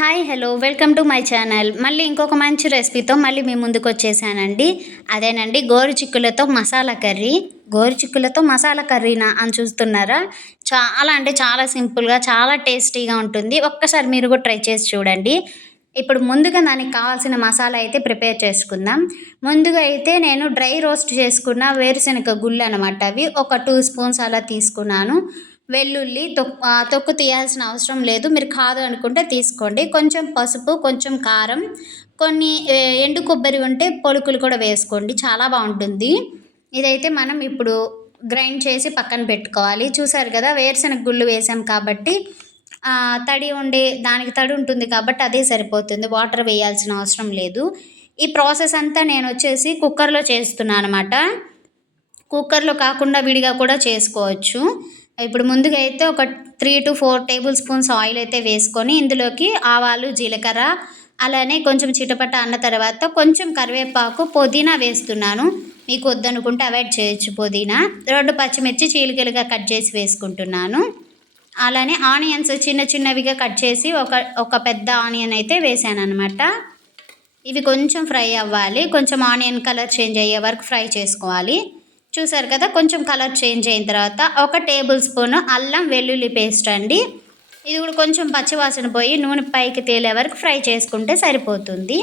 Hi hello welcome to my channel. మళ్ళీ ఇంకొక మంచి రెసిపీతో మళ్ళీ మీ ముందుకు వచ్చేసానండి. అదేనండి గోరుచిక్కులతో మసాలా కర్రీ. గోరుచిక్కులతో మసాలా కర్రీనా అని చూస్తున్నారా? చాలా అంటే చాలా సింపుల్గా చాలా టేస్టీగా ఉంటుంది. ఒక్కసారి మీరు కూడా ట్రై చేసి చూడండి. ఇప్పుడు ముందుగా దానికి కావాల్సిన మసాలా అయితే ప్రిపేర్ చేసుకుందాం. ముందుగా అయితే నేను డ్రై రోస్ట్ చేసుకున్న వేరుశనగ గుళ్ళు అనమాట. అవి ఒక 2 స్పూన్స్ అలా తీసుకున్నాను. వెల్లుల్లి తొక్కు తీయాల్సిన అవసరం లేదు. మీరు కాదు అనుకుంటే తీసుకోండి. కొంచెం పసుపు, కొంచెం కారం, కొన్ని ఎండు కొబ్బరి ఉంటే పొలుకులు కూడా వేసుకోండి. చాలా బాగుంటుంది. ఇదైతే మనం ఇప్పుడు గ్రైండ్ చేసి పక్కన పెట్టుకోవాలి. చూసారు కదా, వేరుశనగ గుళ్ళు వేసాం కాబట్టి తడి ఉండి దానికి తడి ఉంటుంది కాబట్టి అదే సరిపోతుంది. వాటర్ వేయాల్సిన అవసరం లేదు. ఈ ప్రాసెస్ అంతా నేను వచ్చేసి కుక్కర్లో చేస్తున్నాను అనమాట. కుక్కర్లో కాకుండా విడిగా కూడా చేసుకోవచ్చు. ఇప్పుడు ముందుగా అయితే ఒక 3-4 టేబుల్ స్పూన్స్ ఆయిల్ అయితే వేసుకొని ఇందులోకి ఆవాలు, జీలకర్ర, అలానే కొంచెం చిటపట అన్న తర్వాత కొంచెం కరివేపాకు, పుదీనా వేస్తున్నాను. మీకు వద్దనుకుంటే అవాయిడ్ చేయొచ్చు పుదీనా. 2 పచ్చిమిర్చి చీలికలుగా కట్ చేసి వేసుకుంటున్నాను. అలానే ఆనియన్స్ చిన్న చిన్నవిగా కట్ చేసి ఒక పెద్ద ఆనియన్ అయితే వేసాను అనమాట. ఇవి కొంచెం ఫ్రై అవ్వాలి. కొంచెం ఆనియన్ కలర్ చేంజ్ అయ్యే వరకు ఫ్రై చేసుకోవాలి. చూసారు కదా, కొంచెం కలర్ చేంజ్ అయిన తర్వాత 1 టేబుల్ స్పూన్ అల్లం వెల్లుల్లి పేస్ట్ అండి. ఇది కూడా కొంచెం పచ్చివాసన పోయి నూనె పైకి తేలే వరకు ఫ్రై చేసుకుంటే సరిపోతుంది.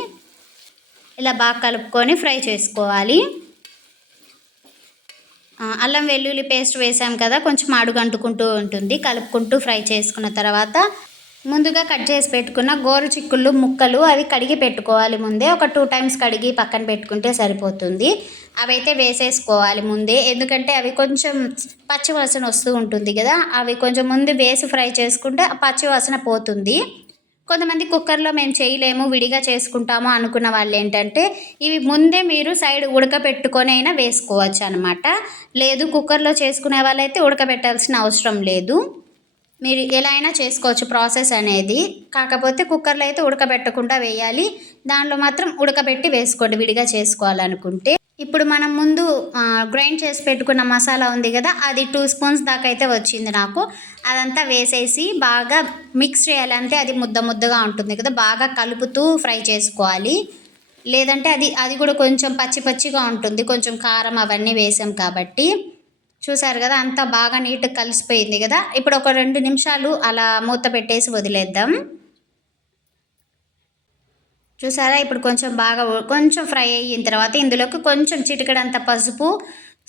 ఇలా బాగా కలుపుకొని ఫ్రై చేసుకోవాలి. అల్లం వెల్లుల్లి పేస్ట్ వేసాం కదా, కొంచెం అడుగంటుకుంటూ ఉంటుంది. కలుపుకుంటూ ఫ్రై చేసుకున్న తర్వాత ముందుగా కట్ చేసి పెట్టుకున్న గోరుచిక్కుళ్ళు ముక్కలు అవి కడిగి పెట్టుకోవాలి. ముందే ఒక 2 టైమ్స్ కడిగి పక్కన పెట్టుకుంటే సరిపోతుంది. అవైతే వేసేసుకోవాలి ముందే, ఎందుకంటే అవి కొంచెం పచ్చివాసన వస్తూ ఉంటుంది కదా, అవి కొంచెం ముందు వేసి ఫ్రై చేసుకుంటే పచ్చివాసన పోతుంది. కొంతమంది కుక్కర్లో మేము చేయలేము, విడిగా చేసుకుంటాము అనుకున్న వాళ్ళు ఏంటంటే ఇవి ముందే మీరు సైడ్ ఉడకబెట్టుకొని అయినా వేసుకోవచ్చు అనమాట. లేదు కుక్కర్లో చేసుకునే వాళ్ళైతే ఉడకబెట్టాల్సిన అవసరం లేదు. మీరు ఎలా అయినా చేసుకోవచ్చు ప్రాసెస్ అనేది. కాకపోతే కుక్కర్లో అయితే ఉడకబెట్టకుండా వేయాలి. దానిలో మాత్రం ఉడకబెట్టి వేసుకోండి విడిగా చేసుకోవాలనుకుంటే. ఇప్పుడు మనం ముందు గ్రైండ్ చేసి పెట్టుకున్న మసాలా ఉంది కదా, అది 2 స్పూన్స్ దాకా అయితే వచ్చింది నాకు. అదంతా వేసేసి బాగా మిక్స్ చేయాలి. అంతే, అది ముద్ద ముద్దగా ఉంటుంది కదా, బాగా కలుపుతూ ఫ్రై చేసుకోవాలి. లేదంటే అది కూడా కొంచెం పచ్చి పచ్చిగా ఉంటుంది, కొంచెం కారం అవన్నీ వేసాం కాబట్టి. చూసారు కదా, అంతా బాగా నీట్గా కలిసిపోయింది కదా. ఇప్పుడు ఒక 2 నిమిషాలు అలా మూత పెట్టేసి వదిలేద్దాం. చూసారా, ఇప్పుడు కొంచెం బాగా కొంచెం ఫ్రై అయిన తర్వాత ఇందులోకి కొంచెం చిటికెడంత పసుపు,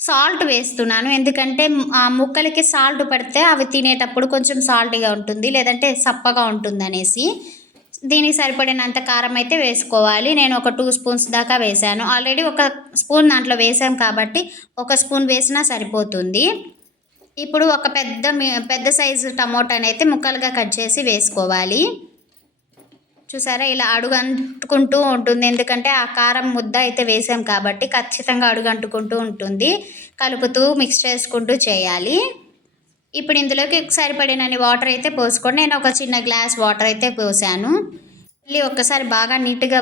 సాల్ట్ వేస్తున్నాను. ఎందుకంటే ఆ ముక్కలకి సాల్ట్ పడితే అవి తినేటప్పుడు కొంచెం సాల్టీగా ఉంటుంది, లేదంటే సప్పగా ఉంటుంది అనేసి. దీనికి సరిపడినంత కారం అయితే వేసుకోవాలి. నేను ఒక 2 స్పూన్స్ దాకా వేసాను. ఆల్రెడీ ఒక స్పూన్ దాంట్లో వేసాం కాబట్టి 1 స్పూన్ వేసినా సరిపోతుంది. ఇప్పుడు ఒక పెద్ద సైజు టమోటానైతే ముక్కలుగా కట్ చేసి వేసుకోవాలి. చూసారా, ఇలా అడుగంటుకుంటూ ఉంటుంది, ఎందుకంటే ఆ కారం ముద్ద అయితే వేసాం కాబట్టి ఖచ్చితంగా అడుగంటుకుంటూ ఉంటుంది. కలుపుతూ మిక్స్ చేసుకుంటూ చేయాలి. ఇప్పుడు ఇందులోకి సరిపడినన్ని వాటర్ అయితే పోసుకోండి. నేను ఒక చిన్న గ్లాస్ వాటర్ అయితే పోసాను. మళ్ళీ ఒక్కసారి బాగా నీట్గా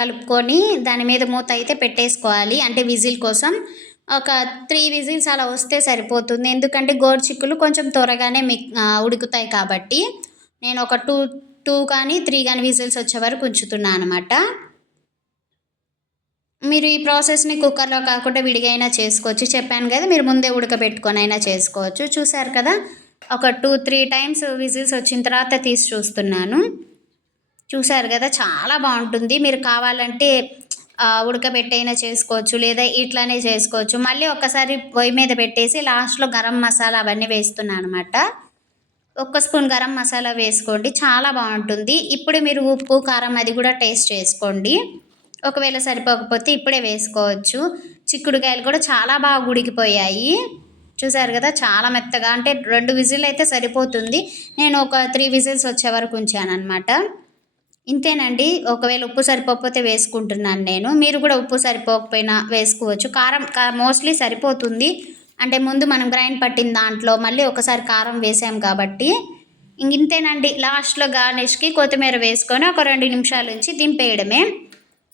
కలుపుకొని దాని మీద మూత అయితే పెట్టేసుకోవాలి. అంటే విజిల్ కోసం ఒక 3 విజిల్స్ అలా వస్తే సరిపోతుంది. ఎందుకంటే గోరుచిక్కులు కొంచెం త్వరగానే ఉడుకుతాయి కాబట్టి నేను ఒక 2 కానీ 3 కానీ విజిల్స్ వచ్చే వరకు ఉంచుతున్నాను అనమాట. మీరు ఈ ప్రాసెస్ని కుక్కర్లో కాకుండా విడిగా అయినా చేసుకోవచ్చు. చెప్పాను కదా, మీరు ముందే ఉడకబెట్టుకొని అయినా చేసుకోవచ్చు. చూసారు కదా, ఒక 2-3 టైమ్స్ విజిల్స్ వచ్చిన తర్వాత తీసి చూస్తున్నాను. చూసారు కదా, చాలా బాగుంటుంది. మీరు కావాలంటే ఉడకబెట్టైనా చేసుకోవచ్చు, లేదా ఇట్లానే చేసుకోవచ్చు. మళ్ళీ ఒక్కసారి పొయ్యి మీద పెట్టేసి లాస్ట్లో గరం మసాలా అవన్నీ వేస్తున్నాను అనమాట. 1 స్పూన్ గరం మసాలా వేసుకోండి, చాలా బాగుంటుంది. ఇప్పుడు మీరు ఉప్పు, కారం అది కూడా టేస్ట్ చేసుకోండి. ఒకవేళ సరిపోకపోతే ఇప్పుడే వేసుకోవచ్చు. చిక్కుడుకాయలు కూడా చాలా బాగా ఉడికిపోయాయి. చూసారు కదా, చాలా మెత్తగా, అంటే 2 విజిల్ అయితే సరిపోతుంది. నేను ఒక 3 విజిల్స్ వచ్చే వరకు ఉంచాను అనమాట. ఇంతేనండి. ఒకవేళ ఉప్పు సరిపోకపోతే వేసుకుంటున్నాను నేను. మీరు కూడా ఉప్పు సరిపోకపోయినా వేసుకోవచ్చు. కారం మోస్ట్లీ సరిపోతుంది. అంటే ముందు మనం గ్రైండ్ పట్టిన దాంట్లో మళ్ళీ ఒకసారి కారం వేసాం కాబట్టి ఇంతేనండి. లాస్ట్లో గార్నిష్కి కొత్తిమీర వేసుకొని ఒక 2 నిమిషాల నుంచి దింపేయడమే.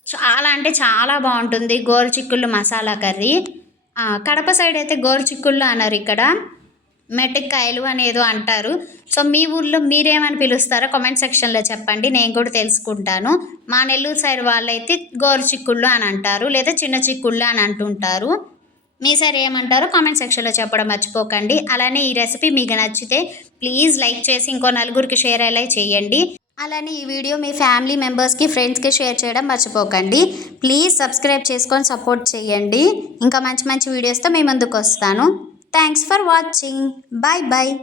చాలా అంటే చాలా బాగుంటుంది గోరుచిక్కుళ్ళు మసాలా కర్రీ. కడప సైడ్ అయితే గోరుచిక్కుళ్ళు అన్నారు ఇక్కడ. మెటిక్కాయలు అని ఏదో అంటారు. సో మీ ఊర్లో మీరేమని పిలుస్తారో కామెంట్ సెక్షన్లో చెప్పండి, నేను కూడా తెలుసుకుంటాను. మా నెల్లూరు సైడ్ వాళ్ళైతే గోరుచిక్కుళ్ళు అని అంటారు, లేదా చిన్న చిక్కుళ్ళు అని అంటుంటారు. మీ సైడ్ ఏమంటారో కామెంట్ సెక్షన్లో చెప్పడం మర్చిపోకండి. అలానే ఈ రెసిపీ మీకు నచ్చితే ప్లీజ్ లైక్ చేసి ఇంకో నలుగురికి షేర్ అయ్యేలా చేయండి. అలానే ఈ వీడియో మీ ఫ్యామిలీ మెంబర్స్కి, ఫ్రెండ్స్కి షేర్ చేయడం మర్చిపోకండి. ప్లీజ్ సబ్స్క్రైబ్ చేసుకొని సపోర్ట్ చేయండి. ఇంకా మంచి మంచి వీడియోస్తో మీ ముందుకు వస్తాను. Thanks for watching. Bye bye.